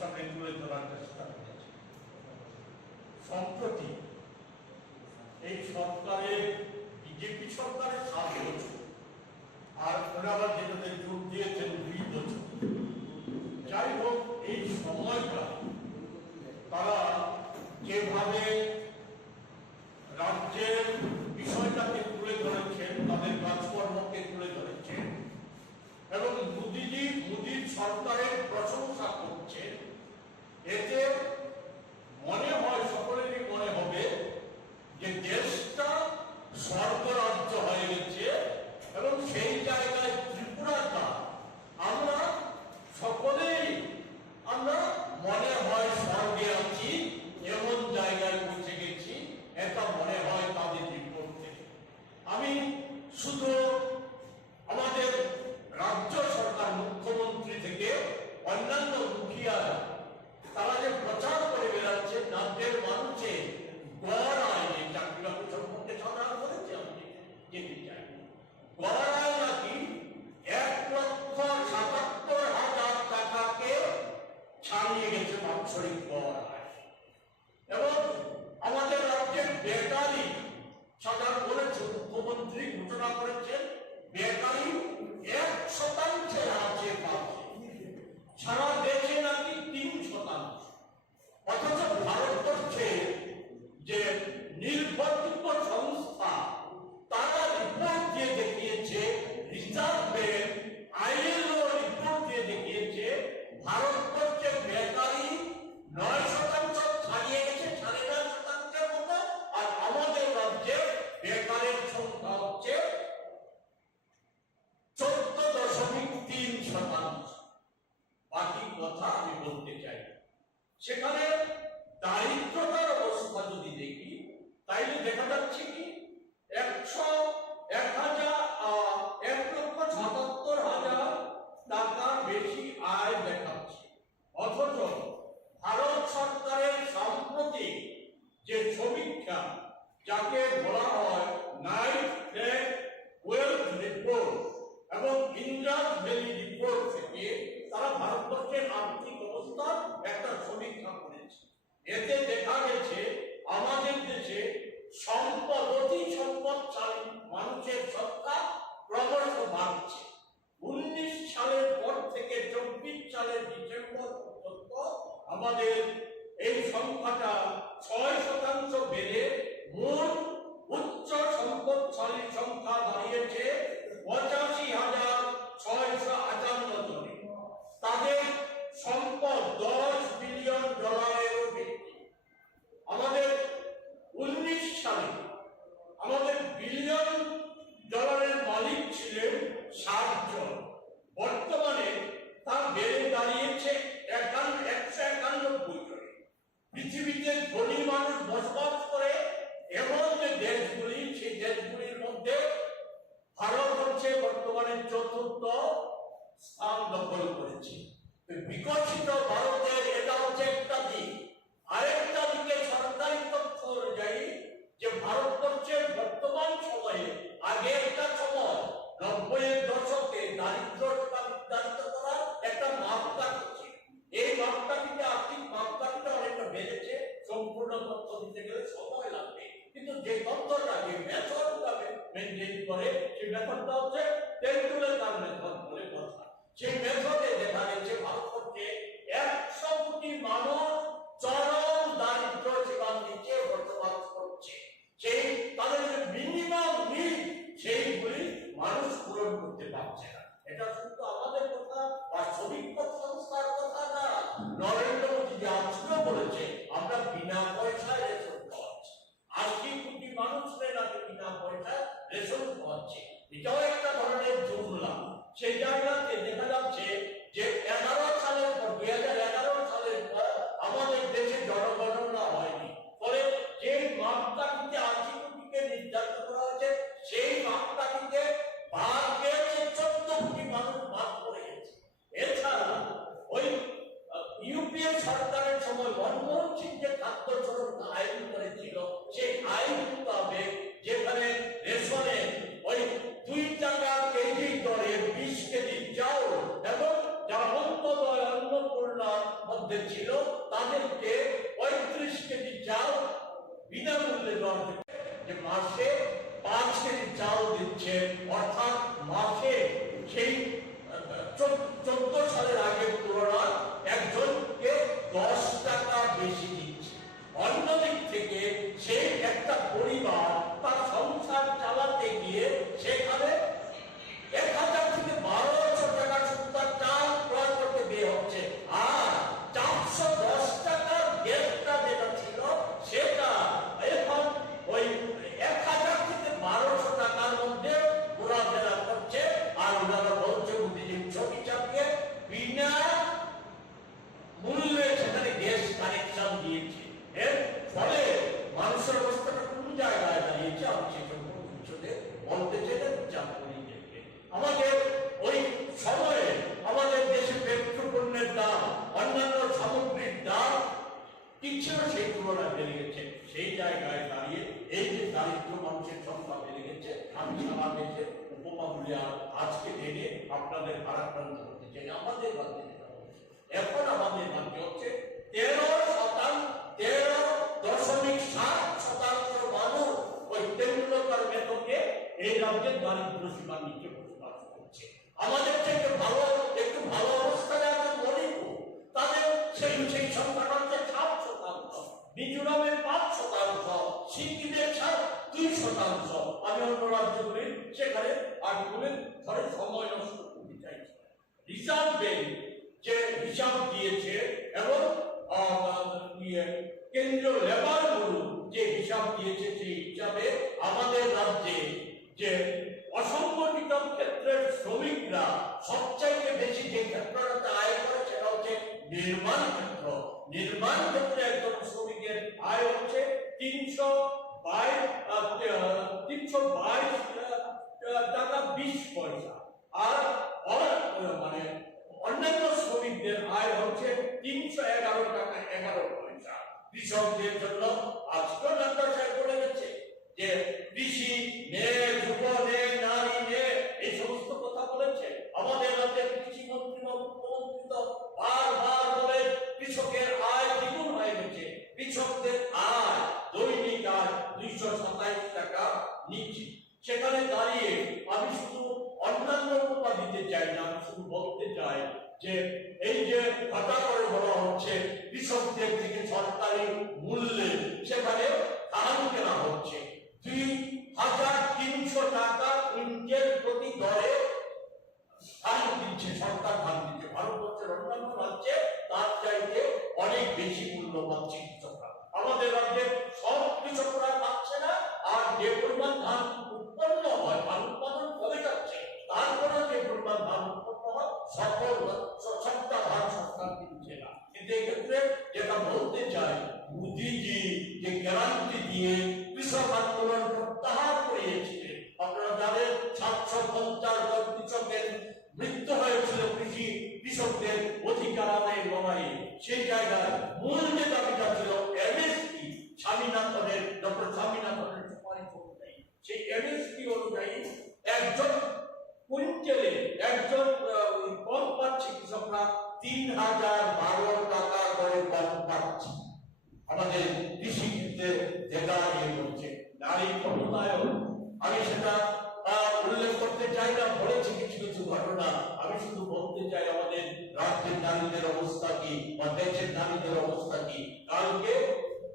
সঙ্গে তুলে ধরার চেষ্টা করেছে সম্প্রতি এই সরকারের, বিজেপি সরকারের সাত বছর, আর যেটাতে যোগ দিয়েছেন দুই বছর। যাই হোক এই সময়টা তারা যেভাবে রাজ্যের বিষয়টাকে তুলে ধরেছেন, তাদের কাজকর্মকে তুলে ধরেছেন, এবং মোদিজি, মোদির সরকারের হেজের আমাদের এই সংখ্যাটা ছয় শতাংশ বেড়ে মোট উচ্চ সম্পদশালী সংখ্যা দাঁড়িয়েছে পঁচাশি পৃথিবীতে ধনী মানুষ বসবাস করে, এমন যে দেশগুলি, সেই দেশগুলির মধ্যে ভারত হচ্ছে বর্তমানে চতুর্থ স্থান দখল করেছে। বিকশিত ভারতে মেনটেন করে সেই মেথডটা হচ্ছে টেন্ডুলের তার মেথড বলে কথা। সেই মেথডে দেখা গেছে ভারতবর্ষে একশো কোটি মানুষ চরম দারিদ্র সীমার নিচে বসবাস করছে। সেই তাদের মিনিমাম নিড সেইগুলি মানুষ পূরণ করতে পারছে না। এটা শুধু এটাও একটা ধরনের জুমলা সেই জায়গাতে দেখা যাচ্ছে যে এগারো সালের পর, দুই হাজার এগারো সালের পর আমাদের দেশে জনগণনা হয় মধ্যে ছিল, তাদেরকে পঁয়ত্রিশ কেজি চাল বিনামূল্যে দেওয়া যে মাসে পাঁচ কেজি চাল দিচ্ছে, অর্থাৎ মাসে সেই চোদ্দ সালের আগের তুলনায় বেড়ে গেছে সেই জায়গায় দাঁড়িয়ে এই যে দারিদ্র মানুষের সংখ্যা বেড়ে গেছে আমি সারা দেশে উপমাগুলি আজকে দিনে আপনাদের ভারাক্রান্ত করতে চাই। আমাদের রাজ্যে এখন আমাদের রাজ্যে হচ্ছে তেরো শতাংশ তেরো দশমিক সাত শতাংশ মানুষ ওই তেন্ডুলকর মেথকে এই রাজ্যের দারিদ্র সীমার নিচে বসবাস করছে। আমাদের থেকে ভালো, একটু ভালো অবস্থায় আছে মণিপুর তাদের সেই সেই সংখ্যাটা হচ্ছে সাত শতাংশ মিজোরামের পাঁচ শতাংশ সিকিমের দুই শতাংশ। আমি অন্য রাজ্যগুলি সেখানে আর্টগুলির ধরে সময় নষ্ট করতে চাইছি। রিজার্ভ ব্যাংক যে হিসাব দিয়েছে এবং ইয়ে, কেন্দ্রীয় লেবার বলুন যে হিসাব দিয়েছে সেই হিসাবে আমাদের রাজ্যে যে অসংগঠিত ক্ষেত্রের শ্রমিকরা সবচাইতে বেশি যে ক্ষেত্রটাতে আয় করে সেটা হচ্ছে নির্মাণ ক্ষেত্র। নির্মাণ ক্ষেত্রে একজন শ্রমিকের আয় হচ্ছে তিনশো বাইশ তিনশো টাকা বিশ পয়সা। আর মানে অন্যান্য শ্রমিকদের আয় হচ্ছে তিনশো এগারো টাকা এগারো পয়সা। কৃষকদের জন্য আজকেও ডাক্তার সাহেব বলে গেছে যে কৃষি চাই যে এই যে ভাতা বলা হচ্ছে কৃষকদের থেকে সরকারি মূল্যে সেখানে ধান কেনা হচ্ছে। দুই হাজার তিনশো টাকা কুইন্টাল প্রতি দরে ধান দিচ্ছে সরকার ধান দিচ্ছে। ভারতবর্ষের অন্যান্য রাজ্যে তার চাইতে অনেক বেশি মূল্য পাচ্ছে কৃষকরা আমাদের রাজ্যে সব কৃষকরা পাচ্ছে না, আর যে কিন্তু যেটা বলতে চাই মোদিজি যে গ্যারান্টি দিয়ে কৃষক আন্দোলন প্রত্যাহার করিয়েছিলেন আপনারা জানেন সাতশো পঞ্চাশ জন কৃষকের মৃত্যু হয়েছিল কৃষি কৃষকদের অধিকার আদায় লড়াইয়ে সেই জায়গায় মূল যে দাবিটা ছিল এমএসপি স্বামীনাথনের ডক্টর স্বামীনাথনের সুপারিশ অনুযায়ী সেই এমএসপি অনুযায়ী একজন কুইন্টালে একজন কম পাচ্ছে কৃষকরা তিন হাজার বারো টাকা করে কম পাচ্ছে। আমাদের কৃষি ক্ষেত্রে যেটা ইয়ে করছে নারী ক্ষমতায়ন আমি সেটা উল্লেখ করতে চাই না, বলেছি কিছু কিছু ঘটনা। আমি শুধু বলতে চাই আমাদের রাজ্যের নারীদের অবস্থা কি বা দেশের নারীদের অবস্থা কি? কালকে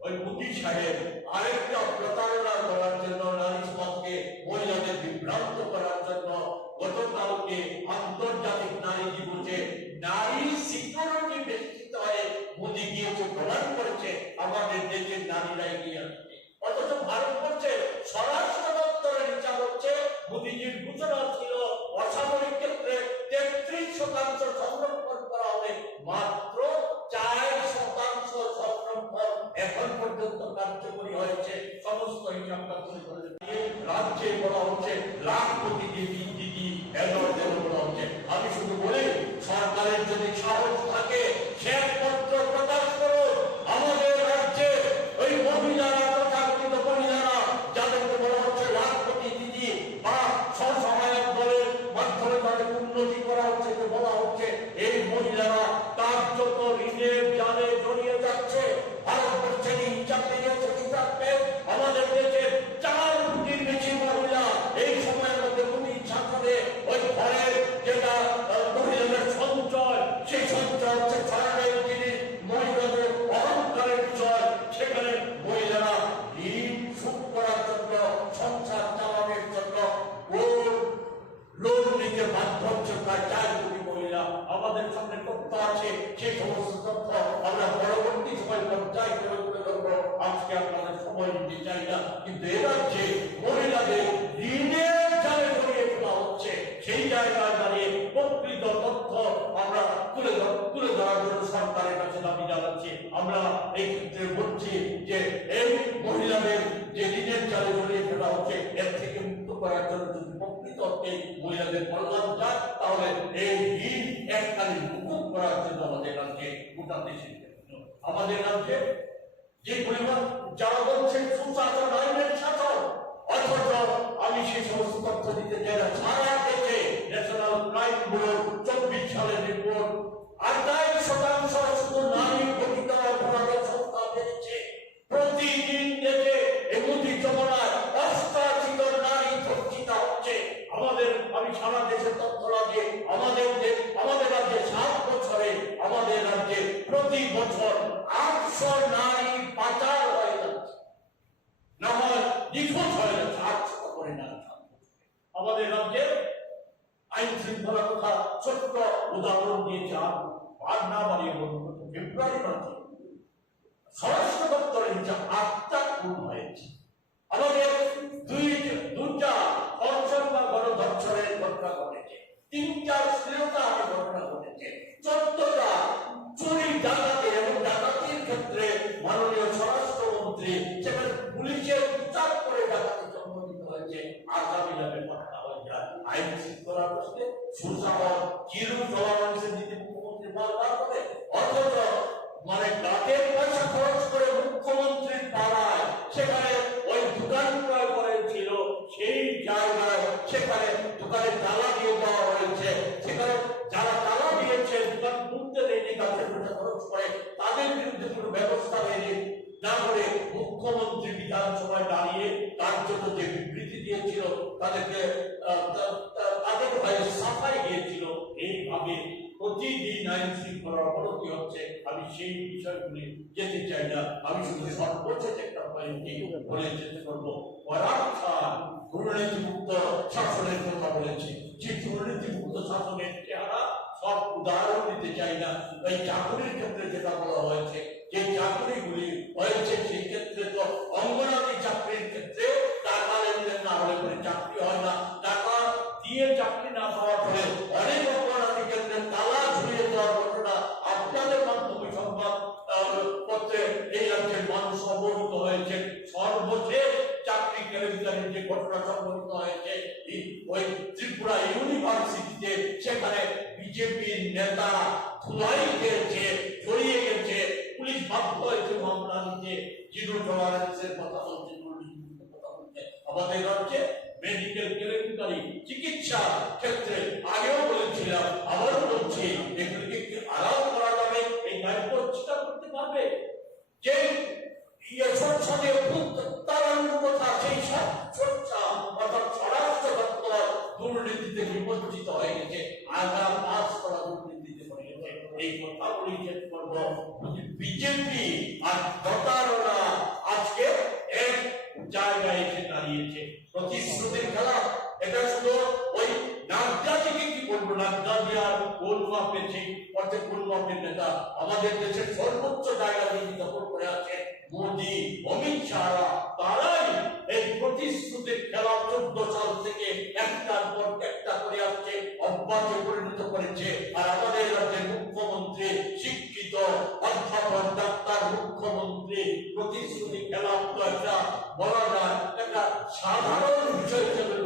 ওই মুদি সাহেব আরেকটা প্রতারণা করার জন্য নারী সমাজকে মহিলাদের বিভ্রান্ত করার জন্য গতকালকে আন্তর্জাতিক নারী দিবসে নারী সিকিউরিটি বেষ্টিত হয়ে মোদি গিয়েছে, প্রদান করেছে আমাদের দেশের নারীরা এগিয়ে আসছে। অথচ ভারতবর্ষে স্বরাষ্ট্র দপ্তরের হিসাব হচ্ছে মোদিজির ঘোষণা ছিল, অসামরিক ক্ষেত্রে তেত্রিশ শতাংশ সংরক্ষণ করা হবে, মাত্র চার শতাংশ সংরক্ষণ এখন পর্যন্ত কার্যকরী হয়েছে। সমস্ত হিসাবটা করে রাজ্যে বলা হচ্ছে লাখপতি দেবী লোন নিতে বাধ্য হচ্ছে প্রায় চার কোটি মহিলা আমাদের সামনে এই ঋণ এককালীন মুকুব করার জন্য আমাদের রাজ্যে গোটা দেশে আমাদের রাজ্যে যে পরিমাণ যারা বলছেন, সুশাসন আইনের শাসন অথচ আমি সেই সমস্ত তথ্য দিতে চাই না। সারা দেশে ন্যাশনাল ক্রাইম ব্যুরো চব্বিশ সালের রিপোর্ট আটাই শতাংশ শুধু নারী লাগিয়ে আমাদের আমাদের রাজ্যে সাত বছরে আমাদের রাজ্যে প্রতি বছর আটশো নারী পাচার হয়ে যাচ্ছে। না হয় নিখোঁজ হয়ে যাচ্ছে, আটশো করে আমাদের রাজ্যে আইন শৃঙ্খলা কথা ছোট্ট উদাহরণ দিয়েছে আর না বাড়িয়ে ফেব্রুয়ারি মাসে। স্বরাষ্ট্র দপ্তরের যে আটটা খুন হয়েছে। আমাদের দুই তিনটা শ্লীলতাহার ঘটনা ঘটেছে চোদ্দটা চুরি, ডাকাতি এবং ডাকাতির ক্ষেত্রে মাননীয় স্বরাষ্ট্রমন্ত্রী সেখানে পুলিশের বিচার করে ডাকাতি সংঘটিত হয়েছে, আগামী নামে ঘটনা হয়েছে। আইন শৃঙ্খলা প্রশ্নে সুশাসন কিরূপ জবাবাংশের এইভাবে প্রতিদিন আইন শৃঙ্খলার অবনতি হচ্ছে, আমি সেই বিষয়গুলি যেতে চাই না। আমি শুধু সর্বশেষ একটা পয়েন্টই বলে যেতে করব পরাগ দুর্নীতিমুক্ত শাসনের কথা বলেছে। যে দুর্নীতিমুক্ত শাসনের চেহারা সব উদাহরণ দিতে চাই না। এই চাকরির ক্ষেত্রে যেটা বলা হয়েছে, যে চাকরিগুলি হয়েছে, সেই ক্ষেত্রে তো অঙ্গনাদি চাকরির ক্ষেত্রে ঘটনা সংঘটিত হয়েছে ওই ত্রিপুরা ইউনিভার্সিটিতে সেখানে বিজেপির নেতা ধুলাই গেছে জড়িয়ে গেছে পুলিশ বাধ্য হয়েছে মামলা নিতে। জিরো টলারেন্সের কথা বলছে আমাদের রাজ্যে মেডিকেল কেলেঙ্কারি চিকিৎসা ক্ষেত্রে আগেও বলেছিলাম, আবারও বলছি, এগুলিকে আড়াল করা যাবে? এই দায়িত্ব করতে পারবে? মাপেছি অর্থে মাপের নেতা আমাদের দেশের সর্বোচ্চ জায়গা তিনি দখল করে আছে মোদি, অমিত শাহ তারাই এই প্রতিশ্রুতির খেলা চোদ্দ সাল থেকে একটার পর একটা করে আসছে অভ্যাসে পরিণত করেছে। আর আমাদের রাজ্যের মুখ্যমন্ত্রী, শিক্ষিত অধ্যাপক, ডাক্তার, মুখ্যমন্ত্রী, প্রতিশ্রুতি খেলা একটা বলা যায়, একটা সাধারণ বিষয় হিসেবে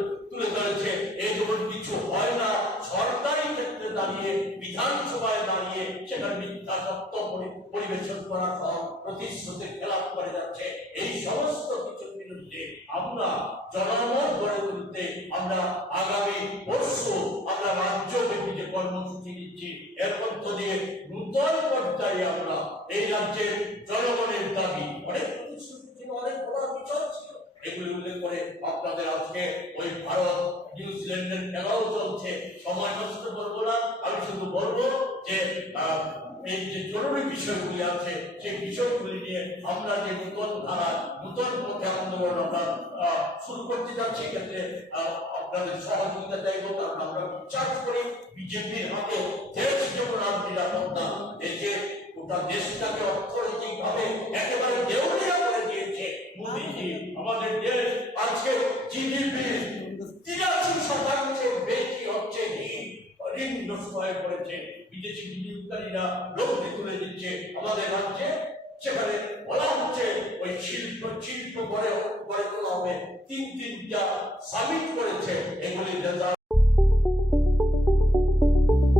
পরি- পরিবেশন করা সহ প্রতিশ্রুতির খেলাপ করে যাচ্ছে। এই সমস্ত কিছুর বিরুদ্ধে আমরা জনমত গড়ে তুলতে আমরা আগামী পরশু আমরা রাজ্যব্যাপী যে কর্মসূচি নিচ্ছি, এর মধ্য দিয়ে নূতন পর্যায়ে আমরা এই রাজ্যের জনগণের দাবি, অনেক প্রতিশ্রুতি ছিল, অনেক বড় বিচার ছিল। এগুলি উল্লেখ করে আপনাদের আজকে ওই ভারত নিউজিল্যান্ডের খেলাও চলছে। সময় নষ্ট করব না, আমি শুধু বলব যে এই যে জরুরি বিষয়গুলি আছে, সেই বিষয়গুলি নিয়ে আমরা যে নতুন ধারা, নতুন পথে আন্দোলন আমরা শুরু করতে যাচ্ছি ক্ষেত্রে আপনাদের সহযোগিতা চাইব, কারণ আমরা বিশ্বাস করি বিজেপির হাতে দেশ যেমন আর নিরাপত্তা যে গোটা দেশটাকে অর্থনৈতিক ভাবে একেবারে দেউলিয়া করে দিয়েছে মোদীজি। আমাদের দেশ আজকে জিডিপি, তিরাশি শতাংশের বেশি হচ্ছে ঋণ ঋণ গ্রস্ত হয়ে পড়েছে, বিদেশি লক্ষ্যে তুলে দিচ্ছে। আমাদের রাজ্যে সেখানে বলা হচ্ছে ওই শিল্প শিল্প তোলা হবে। তিন তিনটা করেছে। এগুলি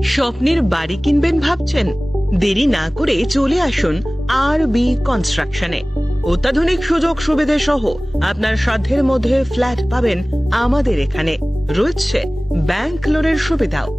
স্বপ্নের বাড়ি কিনবেন ভাবছেন? দেরি না করে চলে আসুন আর বি কনস্ট্রাকশনে অত্যাধুনিক সুযোগ সুবিধে সহ আপনার সাধ্যের মধ্যে ফ্ল্যাট পাবেন আমাদের এখানে। রয়েছে ব্যাংক লোনের সুবিধাও।